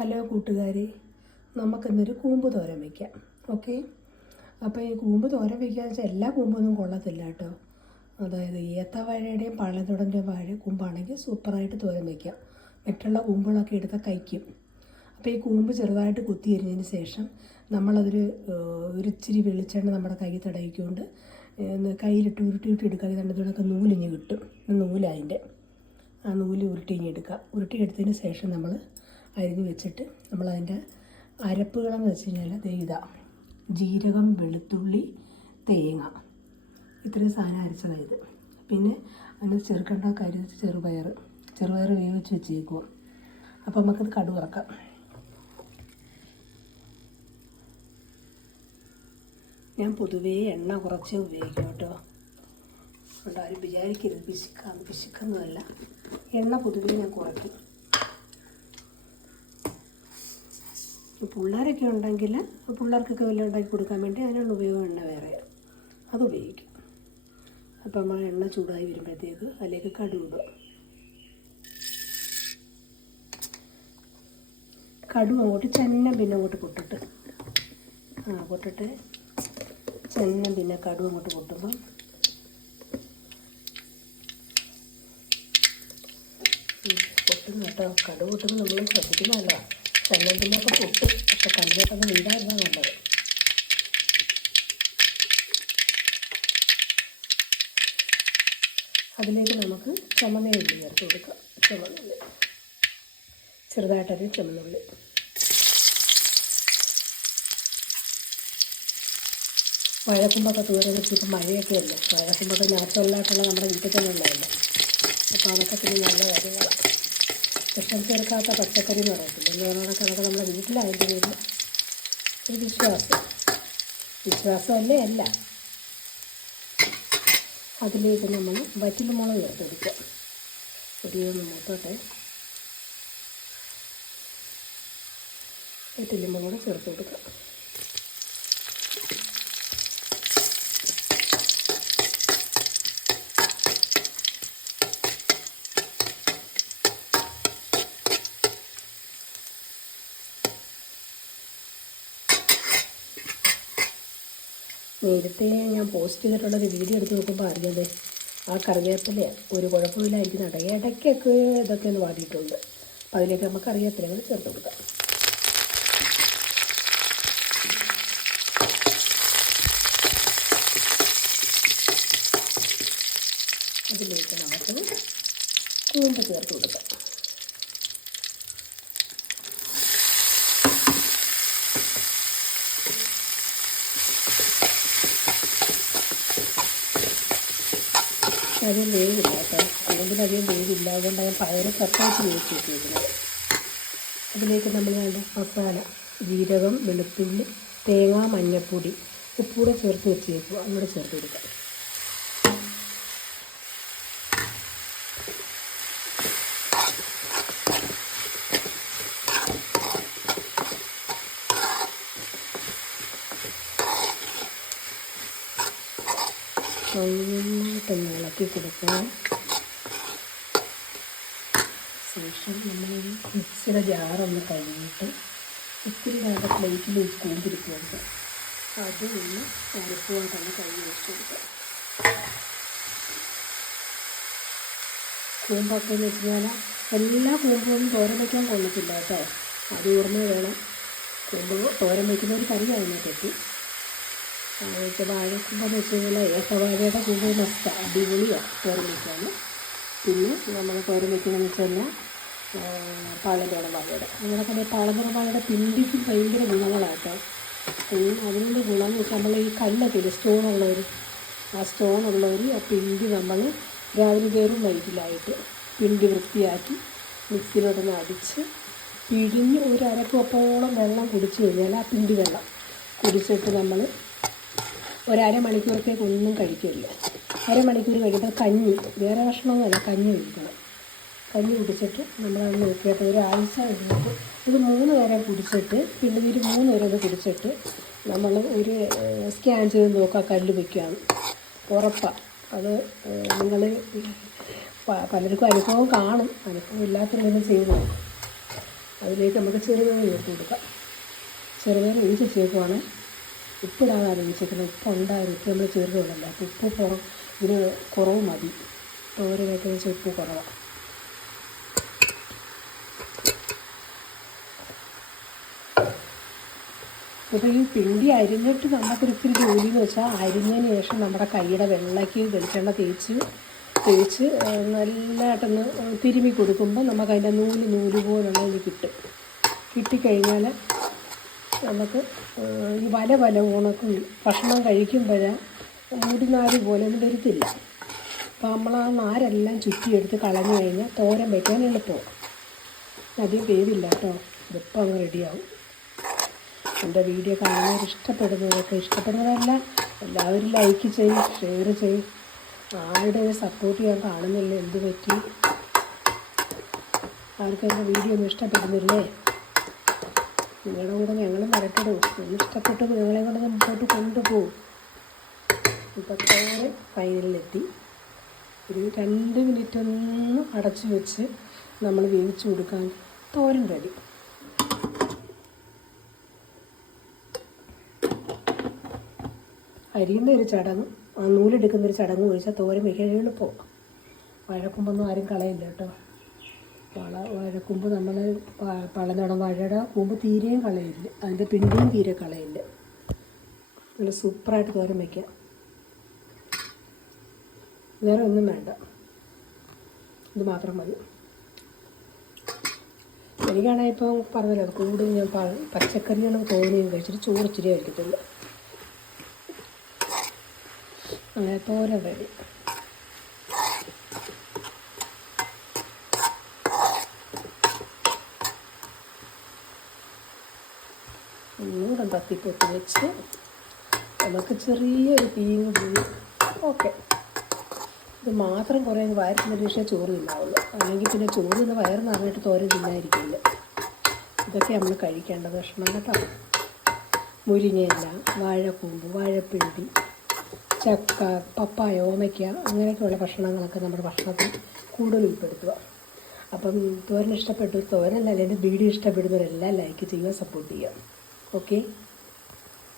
Hello കൂട്ടുകാരെ നമുക്കിന്നൊരു കൂമ്പ് തോരൻ വയ്ക്കാം ഓക്കെ? അപ്പോൾ ഈ കൂമ്പ് തോരൻ വയ്ക്കുക വെച്ചാൽ എല്ലാ കൂമ്പൊന്നും കൊള്ളത്തില്ല കേട്ടോ. അതായത് ഏത്തവാഴയുടെയും പഴതുടന്റെ വാഴ കൂമ്പാണെങ്കിൽ സൂപ്പറായിട്ട് തോരൻ വയ്ക്കാം മറ്റുള്ള കൂമ്പുകളൊക്കെ എടുത്താൽ കഴിക്കും. അപ്പോൾ ഈ കൂമ്പ് ചെറുതായിട്ട് കുത്തി എരിഞ്ഞതിന് ശേഷം നമ്മളതൊരു ഒരു ഇച്ചിരി വെളിച്ചെണ്ണ നമ്മുടെ കൈ തടയിക്കൊണ്ട് കയ്യിലിട്ട് ഉരുട്ടിയിട്ട് എടുക്കുക കണ്ടതിനൊക്കെ നൂലിഞ്ഞ് കിട്ടും. നൂലതിന്റെ ആ നൂൽ ഉരുട്ടിഞ്ഞെടുക്കുക ഉരുട്ടിയെടുത്തതിന് ശേഷം നമ്മൾ അരിഞ്ഞ് വെച്ചിട്ട് നമ്മളതിന്റെ അരപ്പുകളെന്ന് വെച്ച് കഴിഞ്ഞാൽ ഇതാ ജീരകം വെളുത്തുള്ളി തേങ്ങ. ഇത്രയും സാധനം അരച്ചതാണ് ഇത്. പിന്നെ അതിന് ചെറുക്കണ്ട കാര്യം ചെറുപയർ. ചെറുപയർ വേവിച്ച് വെച്ചേക്കുക അപ്പോൾ നമുക്കത് കടു വറക്കാം. ഞാൻ പൊതുവേ എണ്ണ കുറച്ച് ഉപയോഗിക്കും കേട്ടോ. അതുകൊണ്ട് ആരും വിചാരിക്കരുത്. പിശുക്കാന്ന് പിശുക്കൊന്നുമല്ല എണ്ണ പൊതുവേ ഞാൻ കുറയ്ക്കും. പിള്ളേരൊക്കെ ഉണ്ടെങ്കിൽ പിള്ളേർക്കൊക്കെ വല്ലതും ഉണ്ടാക്കി കൊടുക്കാൻ വേണ്ടി അതിനുള്ള ഉപയോഗം എണ്ണ വേറെ. അത് ഉപയോഗിക്കും. അപ്പം നമ്മൾ എണ്ണ ചൂടായി വരുമ്പോഴത്തേക്ക് അതിലേക്ക് കടുവിടും കടു അങ്ങോട്ട് ചെന്ന പിന്നെ അങ്ങോട്ട് പൊട്ടിട്ട്. ആ പൊട്ടിട്ട് ചെന്ന പിന്നെ കടു അങ്ങോട്ട് പൊട്ടുമ്പം പൊട്ടുന്നു കേട്ടോ. കടു പൊട്ടുമ്പോൾ നമ്മൾ ശ്രദ്ധിക്കുന്നതല്ല. ചെന്നത്തിന്റെയൊക്കെ പൊട്ടി. പക്ഷെ കല്ലിട്ടൊന്നും വീടായിരുന്നു നല്ലത്. അതിലേക്ക് നമുക്ക് ചുമന്നുള്ളി ചേർത്ത് കൊടുക്കാം. ചുമന്നുള്ളി. ചെറുതായിട്ടൊരു ചുമന്നുള്ളി. വഴക്കുമ്പൊക്കെ ദൂരെ വെച്ച് ഇപ്പം മഴയൊക്കെ അല്ലേ? വഴക്കുമ്പൊക്കെ നാച്ചുറലായിട്ടുള്ള നമ്മുടെ വീട്ടിൽ തന്നെ ഉള്ളതല്ലേ? അപ്പോൾ അതൊക്കെ പിന്നെ നല്ല കാര്യങ്ങളാണ്. വിഷം ചേർക്കാത്ത പച്ചക്കറി എന്ന് പറയത്തില്ല. പറഞ്ഞാൽ കണക്ക് നമ്മുടെ വീട്ടിലായതിന്റെ ഒരു ഒരു വിശ്വാസം. വിശ്വാസമല്ലേ? അല്ല. അതിലേക്ക് നമ്മൾ വറ്റിലുമുളക് ചേർത്തെടുക്കുക. ഒരു പൊടിയൊന്ന് മൂത്തോട്ടെ. വറ്റിലുമുളക് ചേർത്ത് കൊടുക്കുക നേരത്തെ ഞാൻ പോസ്റ്റ് ചെയ്തിട്ടുള്ളൊരു വീഡിയോ എടുത്ത് നോക്കുമ്പോൾ അറിയാതെ ആ കറിവേപ്പില ഒരു കുഴപ്പമില്ലായിരിക്കും ഇടയ്ക്ക് ഇടയ്ക്കൊക്കെ ഇതൊക്കെ ഒന്ന് വാടിയിട്ടുണ്ട്. അപ്പം അതിലേക്ക് നമുക്ക് കറിവേപ്പിലകൾ ചേർത്ത് കൊടുക്കാം. അതിലേക്ക് നമുക്ക് കൂമ്പ് ചേർത്ത് കൊടുക്കാം. അധികം വേവില്ല കേട്ടോ. കൂമ്പിനധികം വേവില്ല. അതുകൊണ്ട് ഞാൻ പയർ പ്രത്യേകിച്ച് വേവിച്ച് അതിലേക്ക് നമ്മൾ വേണ്ട മസാല ജീരകം വെളുത്തുള്ളി തേങ്ങ മഞ്ഞൾപ്പൊടി ഉപ്പൂടെ ചേർത്ത് വെച്ചേക്കുക അങ്ങോട്ട് ചേർത്ത് കൊടുക്കാം. നന്നായിട്ടൊന്ന് ഇളക്കി കൊടുക്കുക ശേഷം നമ്മൾ ഈ മിക്സിയുടെ ജാറൊന്ന് കഴുകിയിട്ട് ഇത്തിരി വേണ്ട പ്ലേറ്റിൽ ഒരു വെച്ച് കൊടുക്കുക അത് ഒന്ന് തന്നെ കഴുകി വെച്ച് കൊടുക്കുക കൂമ്പൊക്കെ എന്ന് വെച്ച് കഴിഞ്ഞാൽ എല്ലാ കൂമ്പൊന്നും തോരൻ വയ്ക്കാൻ കൊള്ളത്തില്ല കേട്ടോ. അത് ഓർമ്മ വേണം. കൂമ്പ് തോരൻ വയ്ക്കുന്ന ഒരു കറി ഇപ്പോൾ വാഴക്കുമ്പെന്ന് വെച്ച് കഴിഞ്ഞാൽ ഏത്തവാഴയുടെ കൂടെ മസ്ത അടിപൊളിയാണ് തോരൻ പിന്നെ നമ്മൾ തോരൻ വയ്ക്കുന്നതെന്ന് വെച്ച് കഴിഞ്ഞാൽ പാളന്തോട വാഴയുടെ. അങ്ങനെ തന്നെ പാളന്തോട വാഴയുടെ പിണ്ടിക്ക് ഭയങ്കര ഗുണങ്ങളാട്ടോ. അതിനുള്ള ഗുണം എന്ന് വെച്ചാൽ നമ്മൾ ഈ കല്ലൊക്കെ സ്റ്റോണുള്ളവർ ആ സ്റ്റോണുള്ളവർ ആ പിണ്ടി നമ്മൾ രാവിലെ കയറും വൈകിലായിട്ട് പിണ്ടി വൃത്തിയാക്കി മിക്സിയിലോട്ടൊന്ന് അടിച്ച് പിഴിഞ്ഞ് ഒരു അരക്കപ്പോളം വെള്ളം കുടിച്ചു കഴിഞ്ഞാൽ ആ പിണ്ടി വെള്ളം കുടിച്ചിട്ട് നമ്മൾ ഒരമണിക്കൂറത്തേക്ക് ഒന്നും കഴിക്കില്ല. അരമണിക്കൂർ കഴിയുമ്പോൾ കഞ്ഞി വേറെ ഭക്ഷണമൊന്നുമല്ല കഞ്ഞി കുടിക്കണം. കഞ്ഞി കുടിച്ചിട്ട് നമ്മളത് നോക്കിയിട്ട് ഒരാഴ്ച കഴിഞ്ഞിട്ട് ഇത് മൂന്ന് വരെ കുടിച്ചിട്ട് പിന്നെ ഒരു മൂന്ന് വരെ ഇത് കുടിച്ചിട്ട് നമ്മൾ ഒരു സ്കാൻ ചെയ്ത് നോക്കുക കല്ല് വയ്ക്കുകയാണ് ഉറപ്പാണ് അത് നിങ്ങൾ പലർക്കും അനുഭവം കാണും. അനുഭവം ഇല്ലാത്തവരൊന്നും ചെയ്ത് അതിലേക്ക് നമുക്ക് ചെറുപയർ ചേർത്ത് കൊടുക്കാം. ചെറുപയർ ഒഴിച്ച് ചേർക്കുവാണ് ഉപ്പിടാതെ വേവിച്ചേക്കുന്നത് ഉപ്പ് ഉണ്ടായിരുന്നു ഉപ്പ് നമ്മൾ ചേർക്കുന്നില്ല അപ്പോൾ ഉപ്പ് കുറവ് ഇതിന് കുറവ് മതി. തോരനൊക്കെ വെച്ചാൽ ഉപ്പ് കുറവാണ് ഇപ്പോൾ ഈ പിണ്ടി അരിഞ്ഞിട്ട് നമുക്കൊരു ഇത്തിരി ജോലി എന്ന് വെച്ചാൽ അരിഞ്ഞതിന് ശേഷം നമ്മുടെ കൈയുടെ വെള്ളയ്ക്ക് വെളിച്ചെണ്ണ തേച്ച് തേച്ച് നല്ലതായിട്ടൊന്ന് തിരുമ്മി കൊടുക്കുമ്പോൾ നമുക്ക് അതിന്റെ നൂൽ നൂൽ പോലുള്ള കിട്ടും. കിട്ടിക്കഴിഞ്ഞാൽ നമുക്ക് ഈ വല വല ഉണക്കും ഭക്ഷണം കഴിക്കുമ്പോൾ മുടിനാര് പോലെ ഒന്നും വരുത്തില്ല. അപ്പോൾ നമ്മൾ ആ നാരെല്ലാം ചുറ്റിയെടുത്ത് കളഞ്ഞു കഴിഞ്ഞാൽ തോരൻ വയ്ക്കാൻ എളുപ്പമാണ് അധികം പേരില്ല കേട്ടോ. ഇതിപ്പോൾ അങ്ങ് റെഡിയാവും. എന്റെ വീഡിയോ കാണുന്നവർ ഇഷ്ടപ്പെടുന്നവരൊക്കെ ഇഷ്ടപ്പെടുന്നവരല്ല എല്ലാവരും ലൈക്ക് ചെയ്യും ഷെയർ ചെയ്യും. ആരുടെ സപ്പോർട്ട് ചെയ്യാൻ കാണുന്നില്ല എന്ത് പറ്റി? ആർക്കും എന്റെ വീഡിയോ ഒന്നും ഇഷ്ടപ്പെടുന്നില്ലേ? നിങ്ങളുടെ കൂടെ ഞങ്ങളും വരട്ടിടും. ഇഷ്ടപ്പെട്ടു ഞങ്ങളെ കൂടെ മുമ്പോട്ട് കൊണ്ടുപോകും. ഇപ്പം തോരെ ഫൈനലിലെത്തി. ഒരു രണ്ട് മിനിറ്റ് ഒന്ന് അടച്ചു വെച്ച് നമ്മൾ വേവിച്ച് കൊടുക്കാൻ തോരൻ റെഡി. അരിയുന്ന ഒരു ചടങ്ങ് നൂലെടുക്കുന്ന ഒരു ചടങ്ങ് ഒഴിച്ചാൽ തോരൻ വയ്ക്കാൻ എളുപ്പമാണ് വഴക്കുമ്പൊന്നും ആരും കളയില്ല കേട്ടോ. വള വഴക്കുമ്പ് നമ്മൾ പളനടം വഴയുടെ കൂമ്പ് തീരെയും കളയില്ല അതിന്റെ പിണ്ടിയും തീരെ കളയില്ല നല്ല സൂപ്പറായിട്ട് തോരം വയ്ക്കാം. വേറെ ഒന്നും വേണ്ട. ഇത് മാത്രം മതി. എനിക്കാണെങ്കിൽ ഇപ്പം പറഞ്ഞല്ലോ കൂടുതൽ ഞാൻ പച്ചക്കറിയാണ് തോന്നിയും കഴിച്ചിട്ട് ചോറ് ഇച്ചിരി കഴിക്കത്തുള്ളൂ. അങ്ങനെ തോരൻ റെഡി. തത്തിപ്പൊത്തി വെച്ച് നമുക്ക് ചെറിയൊരു തീങ്ങ് പോയി ഓക്കെ. ഇത് മാത്രം കുറേ വയറിന് പക്ഷേ ചോറ് തിന്നാവുള്ളൂ. അല്ലെങ്കിൽ പിന്നെ ചോറ് നിന്ന് വയറ് നിറഞ്ഞിട്ട് തോരൻ തിന്നായിരിക്കില്ല ഇതൊക്കെ നമ്മൾ കഴിക്കേണ്ടത് ഭക്ഷണം കേട്ടോ. മുരിങ്ങയില വാഴക്കൂമ്പ് വാഴപ്പിണ്ടി ചക്ക പപ്പായ ഓമയ്ക്ക അങ്ങനെയൊക്കെയുള്ള ഭക്ഷണങ്ങളൊക്കെ നമ്മുടെ ഭക്ഷണത്തിൽ കൂടുതൽ ഉൾപ്പെടുത്തുക. അപ്പം തോരൻ ഇഷ്ടപ്പെട്ടു തോരനല്ല അല്ലെങ്കിൽ വീഡിയോ ഇഷ്ടപ്പെടുന്നവരെല്ലാം ലൈക്ക് ചെയ്യുക സപ്പോർട്ട് ചെയ്യുക. ഓക്കെ